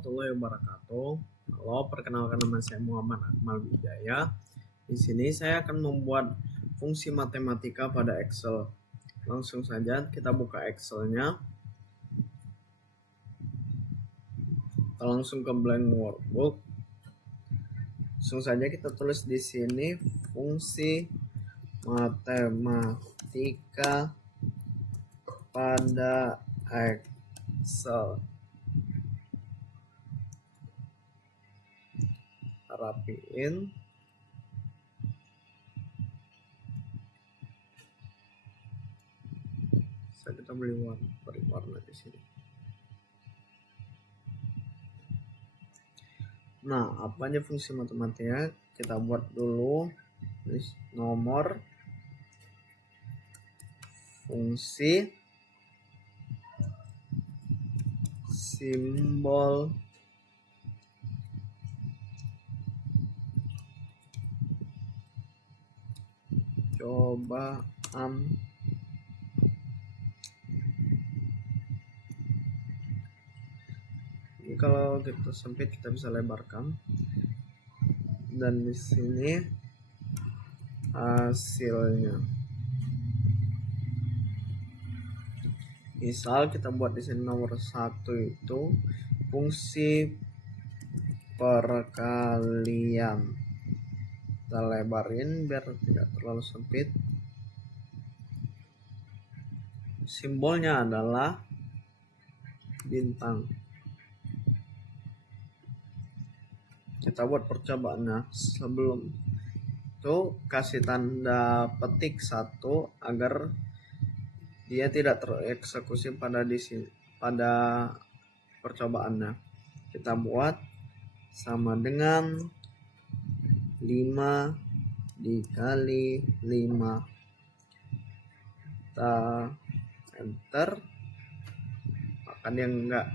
warahmatullahi wabarakatuh. Halo, perkenalkan nama saya Muhammad Akmal Wijaya. Di sini saya akan membuat fungsi matematika pada Excel. Langsung saja kita buka Excel-nya. Kita langsung ke blank workbook. Langsung saja kita tulis di sini fungsi matematika pada Excel. Rapiin. Kita beri warna di sini. Nah, apa aja fungsi matematika? Kita buat dulu nomor, fungsi, simbol, cobaan, ini kalau kita sempit kita bisa lebarkan, dan di sini hasilnya. Misal kita buat di sini nomor 1 itu fungsi perkalian. Kita lebarin biar tidak terlalu sempit. Simbolnya adalah bintang. Kita buat percobaannya. Sebelum itu kasih tanda petik 1 agar dia tidak tereksekusi pada percobaannya. Kita buat sama dengan 5 dikali 5. Kita enter, maka dia nggak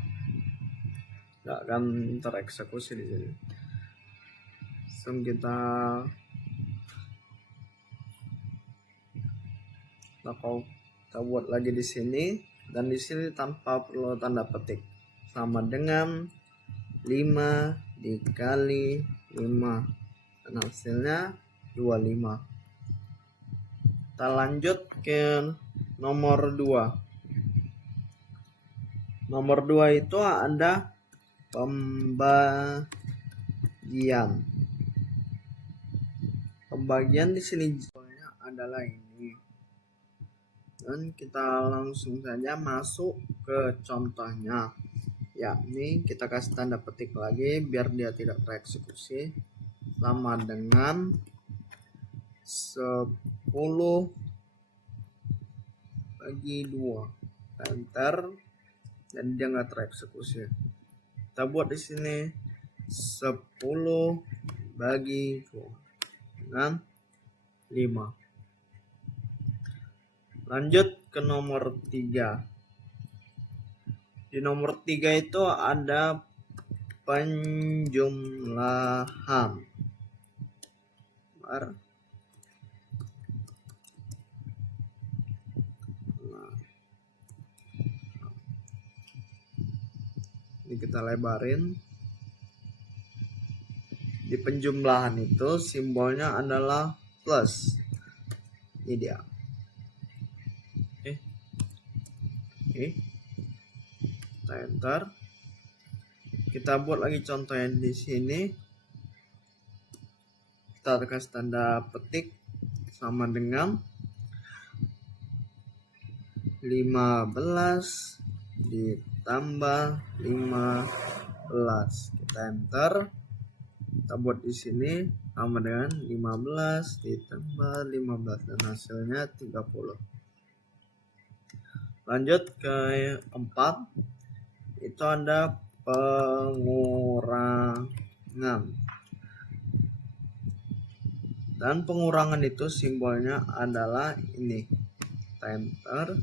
akan tereksekusi di sini. Langsung kita buat lagi di sini, dan di sini tanpa perlu tanda petik, sama dengan 5 dikali 5, dan hasilnya 25. Kita lanjut ke nomor 2. Nomor 2 itu ada pembagian. Pembagian di sini adalah ini. Dan kita langsung saja masuk ke contohnya. Yakni kita kasih tanda petik lagi biar dia tidak tereksekusi. Sama dengan 10 bagi 2. Enter, dan dia nggak tereksekusi. Kita buat di sini 10 bagi 2 dengan 5. Lanjut ke nomor 3. Di nomor 3 itu ada penjumlahan. Ini kita lebarin. Di penjumlahan itu simbolnya adalah plus. Ini dia. Kita enter. Kita buat lagi contoh yang di sini. Kita kasih tanda petik sama dengan 15 ditambah 15. Kita enter. Kita buat di sini sama dengan 15 ditambah 15, dan hasilnya 30. Lanjut ke 4. Itu ada pengurangan. Dan pengurangan itu simbolnya adalah ini. Kita enter.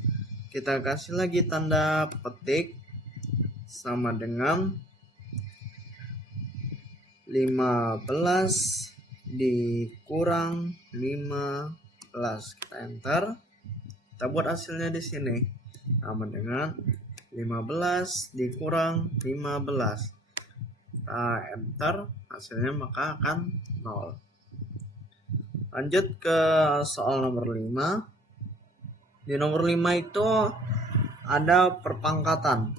Kita kasih lagi tanda petik sama dengan 15 dikurang 15. Kita enter. Kita buat hasilnya di sini sama dengan 15 dikurang 15. kita enter hasilnya maka akan 0. Lanjut ke soal nomor 5. Di nomor 5 itu ada perpangkatan.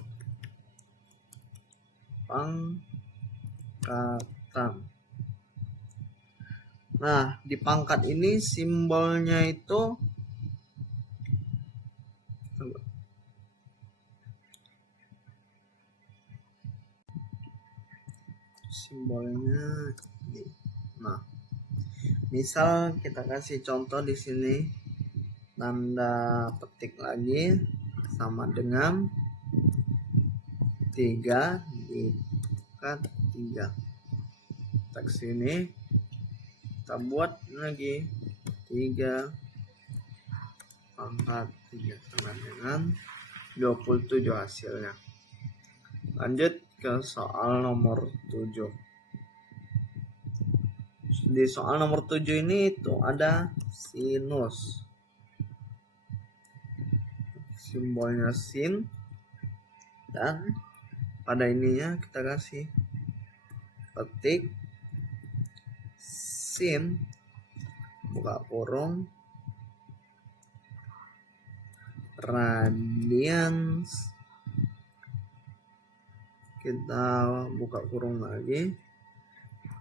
Nah, di pangkat ini simbolnya itu ini. Nah, misal kita kasih contoh di sini, tanda petik lagi sama dengan 3 dikat 3. Teks ini kita buat lagi 3 pangkat 3 sama dengan 27 hasilnya. Lanjut ke soal nomor 7. Di soal nomor 7 ini itu ada sinus. Simbolnya sin, dan pada ininya kita kasih petik sin buka kurung radians, kita buka kurung lagi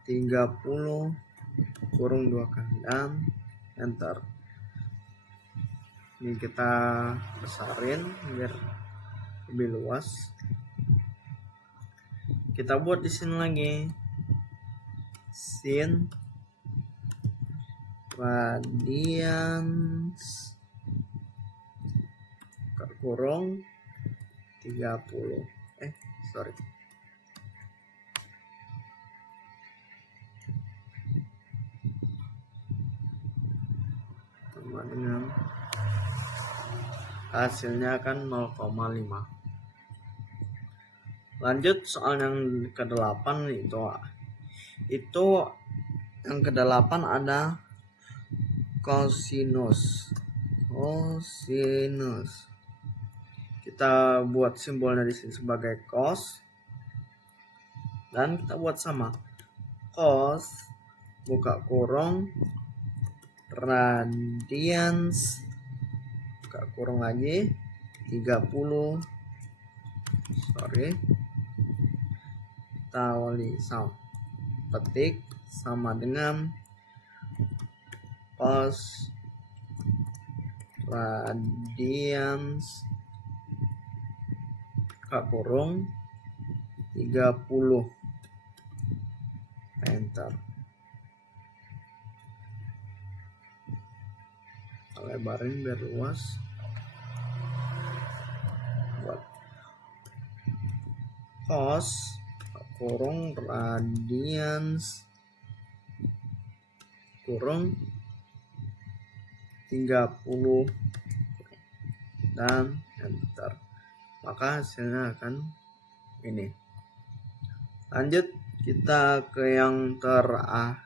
30 kurung 2 kali dan enter. Ini kita besarin biar lebih luas. Kita buat di sini lagi sin radians buka kurung 30. Sama dengan hasilnya akan 0,5. Lanjut soal yang ke-8 itu yang ke-8 ada cosinus. Kita buat simbolnya di sini sebagai cos dan kita buat sama cos buka kurung radians buka kurung lagi 30. Kita awali sama petik sama dengan cos radians buka kurung 30. Enter. Lebarin biar luas. Buat cos kurung radians kurung 30 dan enter, maka hasilnya akan ini. Lanjut kita ke yang terakhir.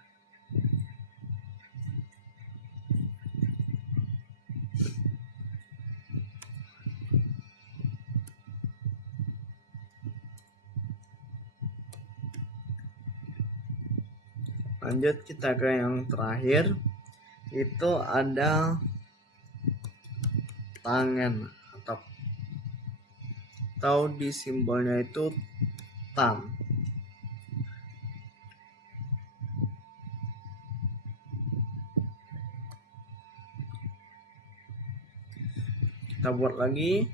Lanjut kita ke yang terakhir, itu ada tangen atau di simbolnya itu tan. Kita buat lagi,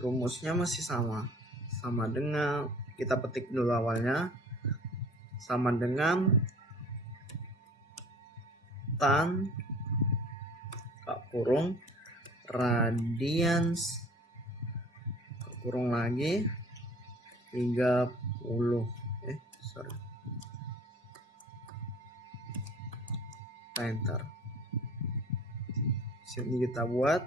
rumusnya masih sama dengan kita petik dulu awalnya, sama dengan tan kurung radians kurung lagi 30. Enter. Sini kita buat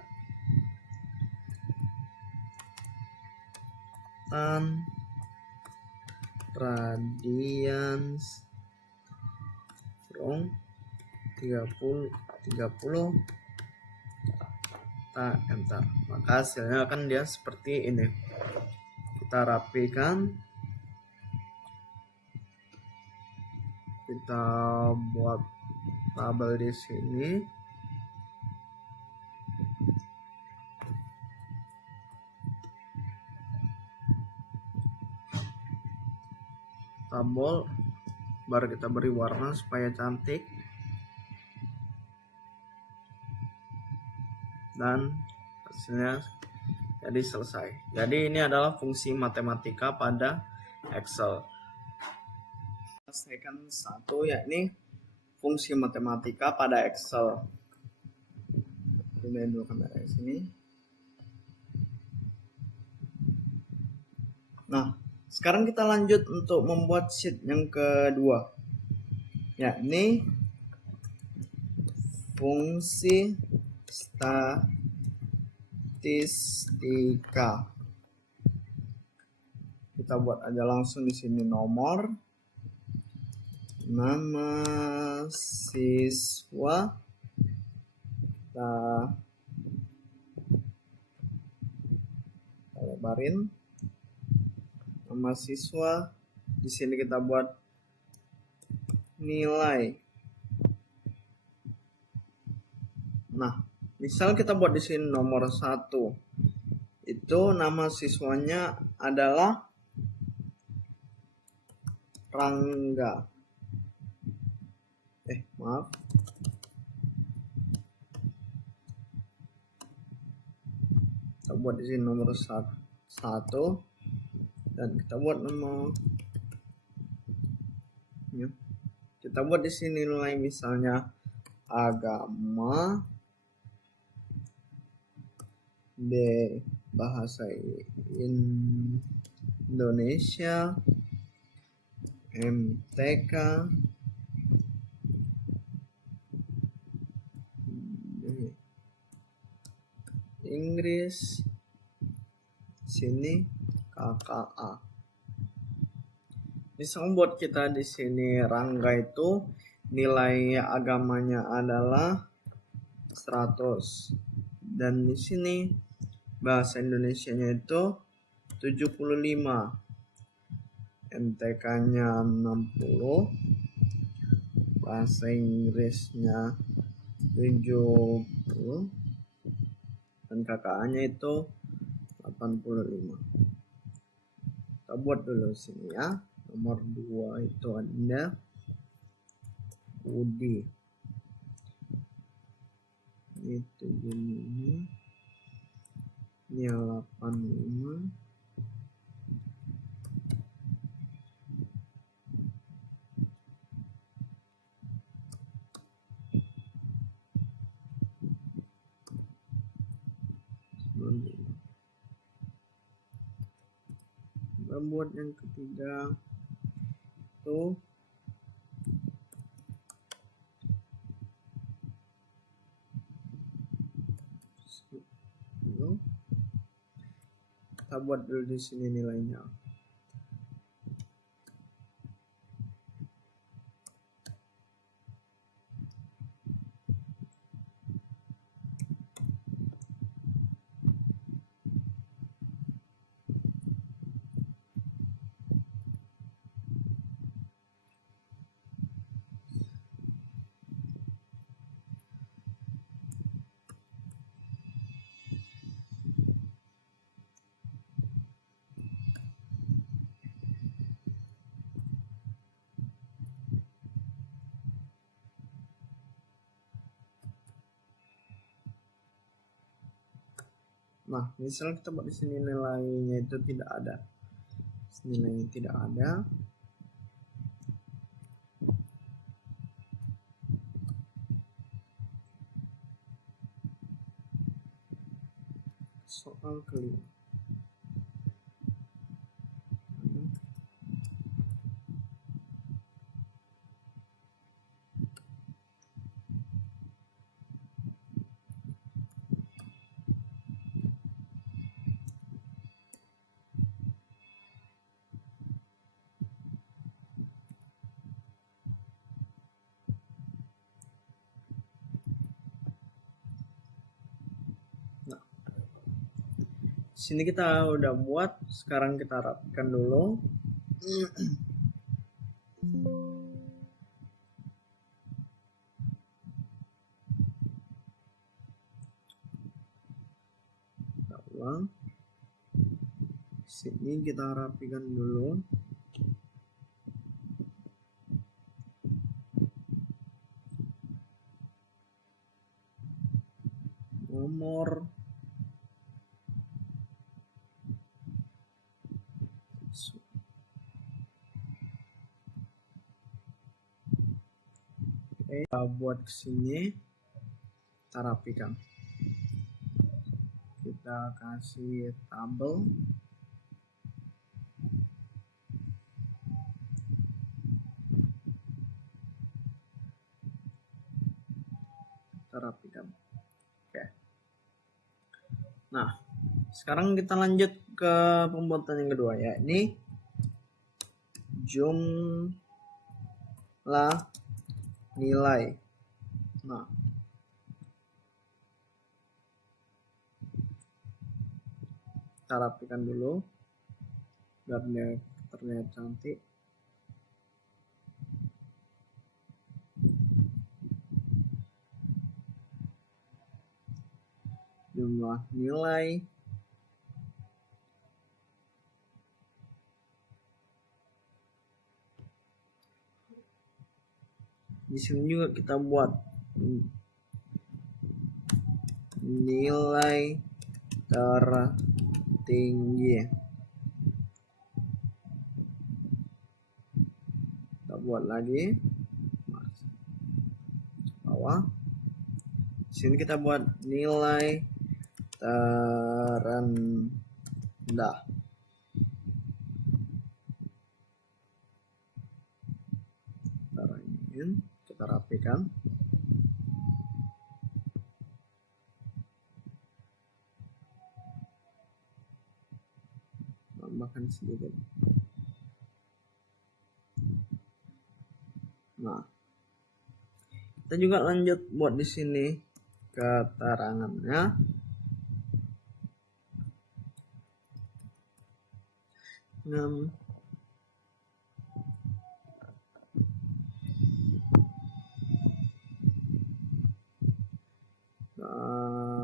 tan radians kurung 30 kita enter, maka hasilnya akan dia seperti ini. Kita rapikan kita buat tabel di sini. Tabel, baru kita beri warna supaya cantik. Dan hasilnya jadi selesai. Jadi ini adalah fungsi matematika pada Excel. Selesaikan satu, yakni fungsi matematika pada Excel. Pindahin dulu kamera di sini. Nah, sekarang kita lanjut untuk membuat sheet yang kedua, yakni fungsi statistika. Kita buat aja langsung di sini nomor, nama siswa, kita lebarin nama siswa. Di sini kita buat nilai. Nah, misal kita buat di sini nomor 1, itu nama siswanya adalah Rangga. Maaf. Kita buat di sini nomor 1 dan kita buat nama. Kita buat di sini nilai, misalnya agama, B bahasa Indonesia, MTK, Inggris, sini KKA. Misal buat kita di sini Rangga itu nilai agamanya adalah 100 dan di sini bahasa Indonesianya itu 75, MTK-nya 60, bahasa Inggrisnya 70 dan KKA-nya itu 85. Kita buat dulu sini ya. Nomor 2 itu ada Budi. Ini 75. Ini 85. Kita buat yang ketiga itu kita buat dulu di sini nilainya. Nah, misal kita buat di sini nilainya itu tidak ada. Nilainya tidak ada. Soal kelima. Sini kita udah buat, sekarang kita rapikan dulu. ulang. Sini kita rapikan dulu. Nomor kita buat kesini, kita rapikan, kita kasih tabel, kita rapikan. Oke. Nah, sekarang kita lanjut ke pembuatan yang kedua, yakni jumlah nilai. Nah, kita rapikan dulu biar terlihat cantik. Jumlah nilai di sini juga kita buat nilai tertinggi. Kita buat lagi bawah. Di sini kita buat nilai terendah. Kita rapikan. Tambahkan sedikit. Nah, kita juga lanjut buat di sini keterangannya.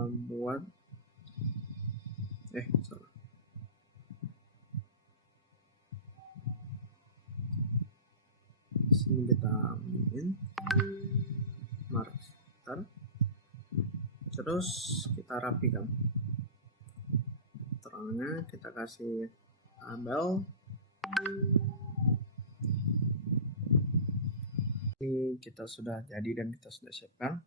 Buat salah. Sini kita ambilin marker, terus kita rapikan. Terangnya kita kasih tabel. Ini kita sudah jadi dan kita sudah siapkan.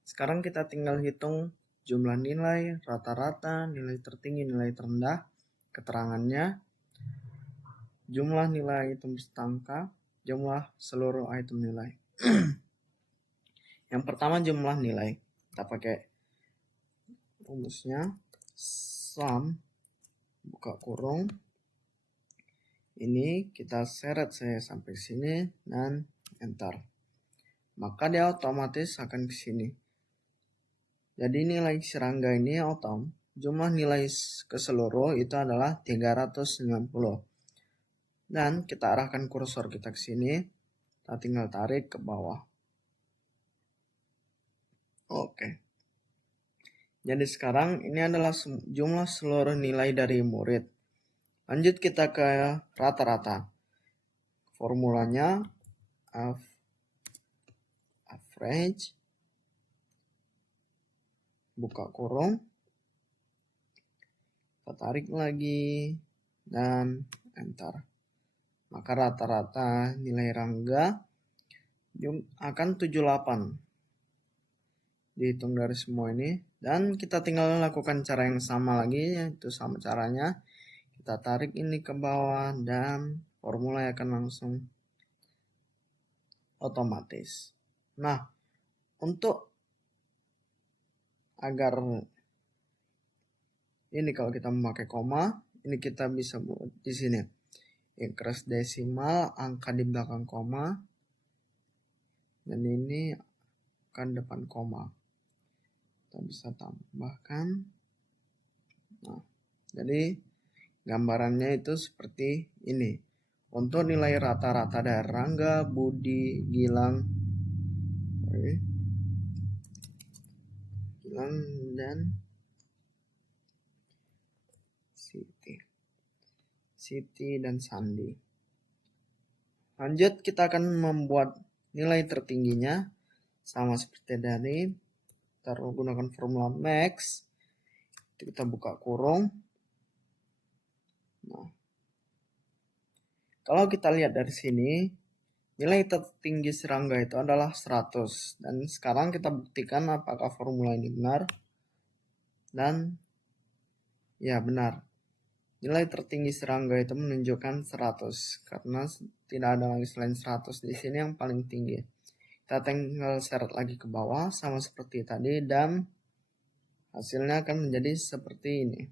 Sekarang kita tinggal hitung jumlah nilai, rata-rata, nilai tertinggi, nilai terendah, keterangannya, jumlah nilai item angka, jumlah seluruh item nilai. Yang pertama jumlah nilai. Kita pakai rumusnya sum buka kurung. Ini kita seret saya sampai sini dan enter. Maka dia otomatis akan ke sini. Jadi nilai serangga ini jumlah nilai keseluruh itu adalah 390. Dan kita arahkan kursor kita ke sini. Kita tinggal tarik ke bawah. Oke. Jadi sekarang ini adalah jumlah seluruh nilai dari murid. Lanjut kita ke rata-rata. Formulanya average buka kurung, kita tarik lagi dan enter. Maka rata-rata nilai rangga akan 78. Dihitung dari semua ini dan kita tinggal lakukan cara yang sama lagi, yaitu sama caranya. Kita tarik ini ke bawah dan formula akan langsung otomatis. Nah, untuk agar ini kalau kita memakai koma, ini kita bisa buat di sini. Increase desimal, angka di belakang koma. Dan ini akan depan koma. Kita bisa tambahkan. Nah, jadi gambarannya itu seperti ini. Untuk nilai rata-rata dari Rangga, Budi, Gilang, dan Siti dan Sandi. Lanjut, kita akan membuat nilai tertingginya sama seperti tadi. Kita gunakan formula max. Kita buka kurung. Nah, kalau kita lihat dari sini, nilai tertinggi serangga itu adalah 100. Dan sekarang kita buktikan apakah formula ini benar. Dan ya, benar. Nilai tertinggi serangga itu menunjukkan 100 karena tidak ada lagi selain 100 di sini yang paling tinggi. Kita tinggal seret lagi ke bawah sama seperti tadi dan hasilnya akan menjadi seperti ini.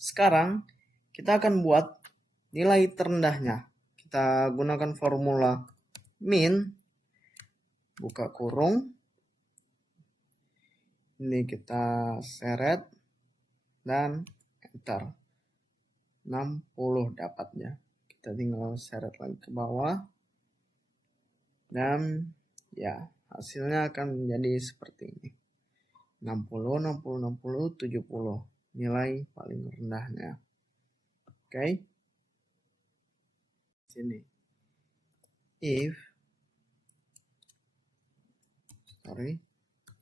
Sekarang kita akan buat nilai terendahnya. Kita gunakan formula min, buka kurung. Ini kita seret dan enter. 60 dapatnya. Kita tinggal seret lagi ke bawah. Dan ya, hasilnya akan menjadi seperti ini. 60, 60, 60, 70. Nilai paling rendahnya. Oke. Sini. If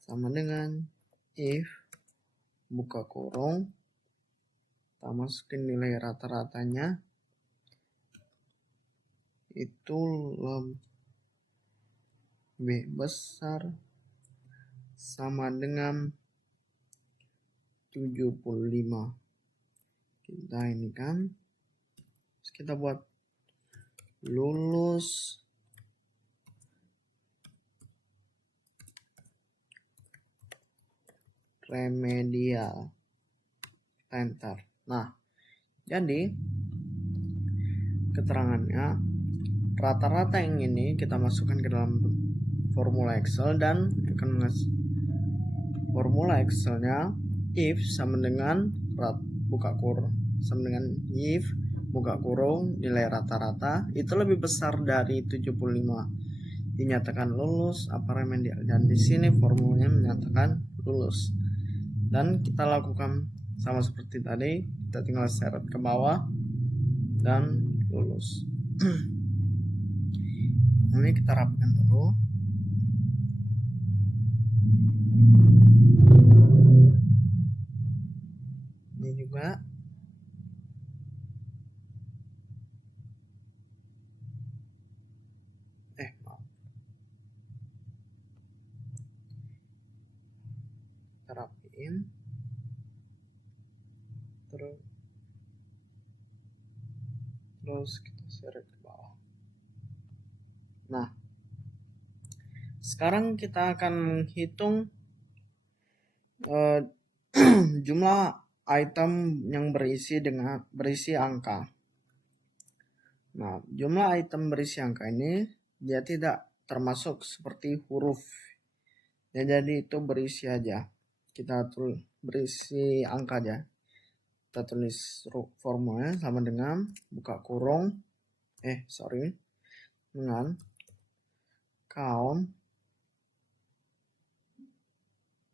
sama dengan if, buka kurung, kita masukin nilai rata-ratanya itu lebih besar sama dengan 75. Kita ini kan, terus kita buat lulus remedial, enter. Nah, jadi keterangannya rata-rata yang ini kita masukkan ke dalam formula Excel dan akan mengasih formula Excelnya if sama dengan buka kurung sama dengan if buka kurung nilai rata-rata itu lebih besar dari 75 dinyatakan lulus apa remedial, dan di sini formulanya menyatakan lulus. Dan kita lakukan sama seperti tadi, kita tinggal seret ke bawah dan lulus. Ini kita rapikan dulu. Ini juga. Maaf. Kita rapiin. Terus kita seret ke bawah. Nah, sekarang kita akan menghitung jumlah item yang berisi angka. Nah, jumlah item berisi angka ini dia tidak termasuk seperti huruf. Ya, jadi itu berisi aja. Kita tulis berisi angka aja. Kita tulis formulanya sama dengan buka kurung dengan count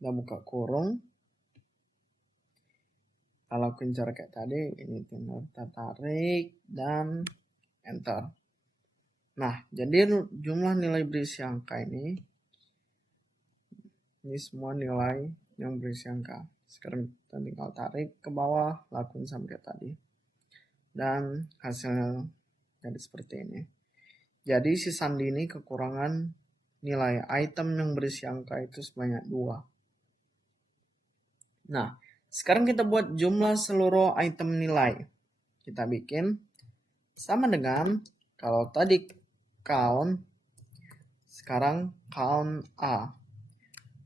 dan buka kurung. Kalau cara kayak tadi, ini tinggal kita tarik dan enter. Nah, jadi jumlah nilai berisi angka ini semua nilai yang berisi angka. Sekarang kita tinggal tarik ke bawah, lakukan sampai tadi. Dan hasilnya jadi seperti ini. Jadi si Sandi ini kekurangan nilai item yang berisi angka itu sebanyak 2. Nah, sekarang kita buat jumlah seluruh item nilai. Kita bikin sama dengan kalau tadi count, sekarang count A.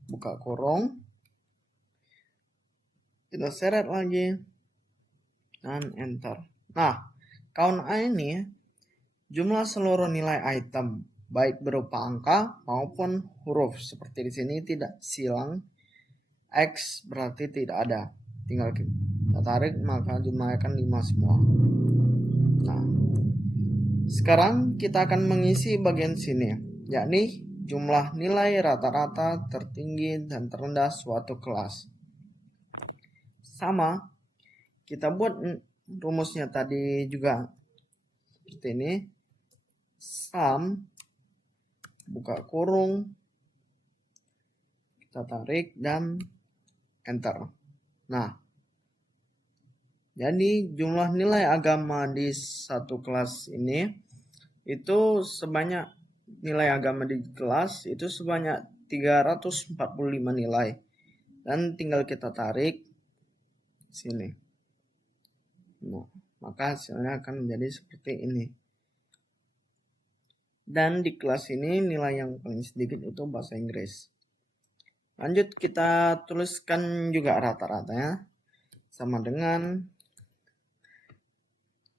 Buka kurung. Kita seret lagi dan enter. Nah, count A ini jumlah seluruh nilai item baik berupa angka maupun huruf. Seperti di sini tidak silang, X berarti tidak ada. Tinggal kita tarik maka jumlahnya akan 5 semua. Nah, sekarang kita akan mengisi bagian sini, yakni jumlah nilai rata-rata tertinggi dan terendah suatu kelas. Sama, kita buat rumusnya tadi juga seperti ini. Sum, buka kurung, kita tarik dan enter. Nah, jadi jumlah nilai agama di satu kelas ini itu sebanyak nilai agama di kelas itu sebanyak 345 nilai. Dan tinggal kita tarik sini. Nah, maka hasilnya akan menjadi seperti ini. Dan di kelas ini nilai yang paling sedikit itu bahasa Inggris. Lanjut kita tuliskan juga rata-ratanya sama dengan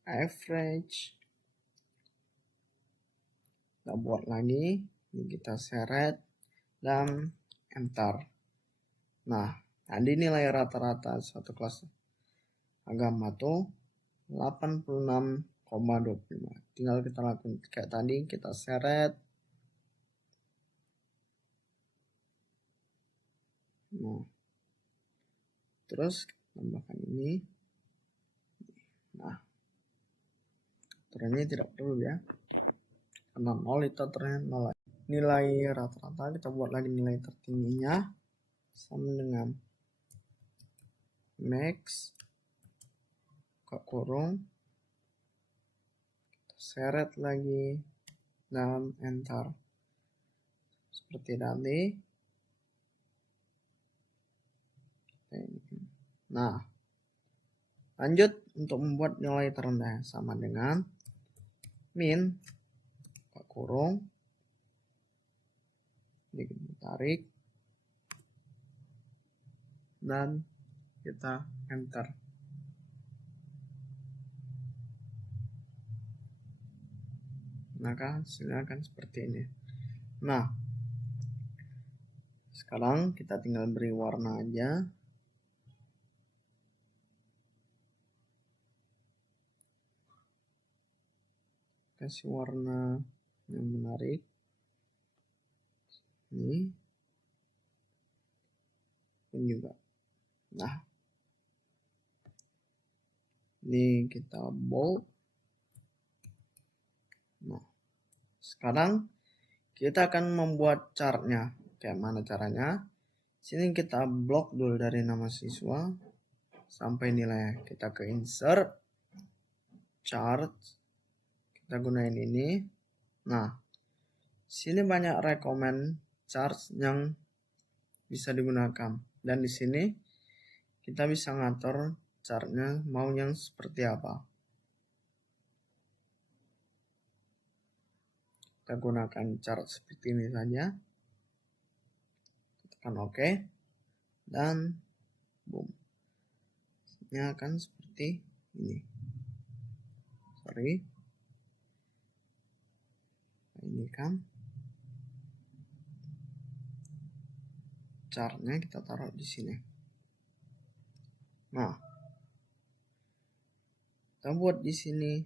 average. Kita buat lagi, ini kita seret dan enter. Nah, tadi nilai rata-rata satu kelas agama tuh 86,25. Tinggal kita lakukan kayak tadi, kita seret. Nah, terus tambahkan ini. Nah, aturannya tidak perlu ya, karena 0 itu aturannya 0. Nilai rata-rata kita buat lagi nilai tertingginya sama dengan max, buka kurung, kita seret lagi dan enter seperti tadi. Nah, lanjut untuk membuat nilai terendah sama dengan min, buka kurung, ditarik dan kita enter. Maka hasilnya akan seperti ini. Nah, sekarang kita tinggal beri warna aja. Kasih warna yang menarik. Ini pun juga. Nah, ini kita bold. Nah, sekarang kita akan membuat chartnya. Kayak mana caranya? Sini kita blok dulu dari nama siswa sampai nilai. Kita ke insert, chart, kita gunain ini. Nah, sini banyak recommend charts yang bisa digunakan. Dan di sini kita bisa ngatur chartnya mau yang seperti apa. Kita gunakan chart seperti ini saja. Tekan OK dan boom. Ini akan seperti ini. Ini kan chartnya kita taruh di sini. Nah, kita buat di sini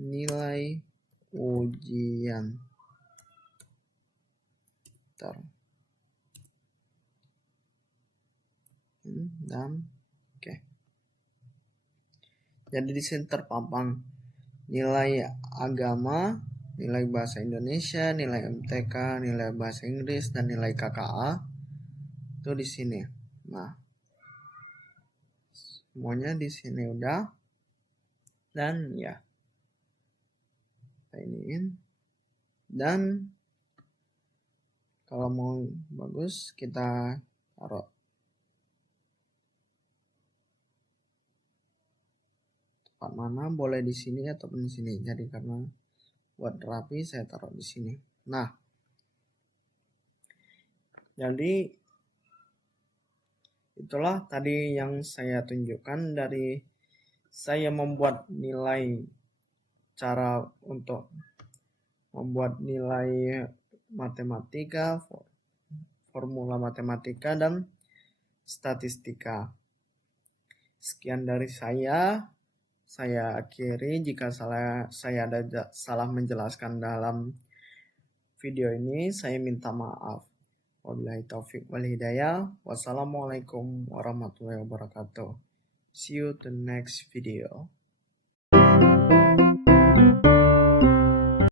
nilai ujian dan oke. Jadi di sini terpampang nilai agama, nilai bahasa Indonesia, nilai MTK, nilai bahasa Inggris, dan nilai KKA itu di sini. Nah, semuanya di sini udah. Dan ya, kita iniin. Dan kalau mau bagus kita taruh tempat mana, boleh di sini ataupun di sini. Jadi karena buat rapi saya taruh di sini. Nah, jadi itulah tadi yang saya tunjukkan dari saya membuat nilai, cara untuk membuat nilai matematika, formula matematika, dan statistika. Sekian dari saya akhiri. Jika saya ada salah menjelaskan dalam video ini, saya minta maaf. Wabillahi taufik wal hidayah. Wassalamualaikum warahmatullahi wabarakatuh. See you the next video.